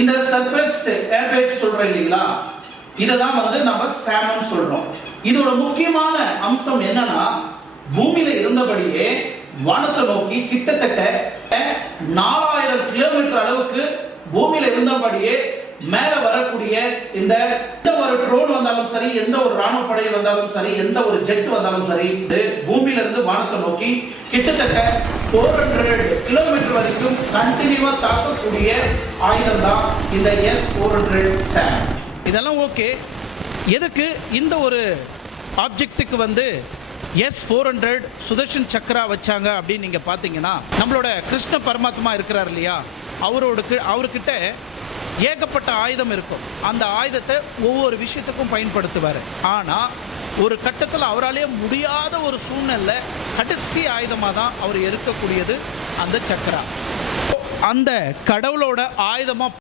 இந்த சர்ஃபேஸ்ட் ஏர்பேஸ் சொல்றோம் இல்லைங்களா, இதை தான் நம்ம சாமன் சொல்றோம். இதோட முக்கியமான அம்சம் என்னன்னா, பூமியில இருந்தபடியே வானத்தை நோக்கி கிட்டத்தட்ட 4000 கிலோமீட்டர் அளவுக்கு பூமியில இருந்தபடியே மேல வரக்கூடிய இந்த ஒரு ட்ரோன் வந்தாலும் சரி, எந்த ஒரு ராணுவ படை வந்தாலும் சரி, எந்த ஒரு ஜெட் வந்தாலும் சரி, பூமியில இருந்து வானத்தை நோக்கி கிட்டத்தட்ட 400 கிலோமீட்டர் வரைக்கும் கண்டினியூவா தாக்கக்கூடிய ஆயுதம் தான் இந்த S-400 SAM. இதெல்லாம் ஓகே. எதுக்கு இந்த ஒரு ஆப்ஜெக்ட்டுக்கு S-400 சுதர்ஷன் சக்ரா வச்சாங்க அப்படின்னு நீங்க பாத்தீங்கன்னா, நம்மளோட கிருஷ்ண பரமாத்மா இருக்கிறார் இல்லையா, அவர்கிட்ட ஏகப்பட்ட ஆயுதம் இருக்கும். அந்த ஆயுதத்தை ஒவ்வொரு விஷயத்துக்கும் பயன்படுத்துவார். ஆனால் ஒரு கட்டத்தில் அவராலே முடியாத ஒரு சூழ்நிலை கடைசி ஆயுதமாக தான் அவர் இருக்கக்கூடியது அந்த சக்கரா. அந்த கடவுளோட ஆயுதமாக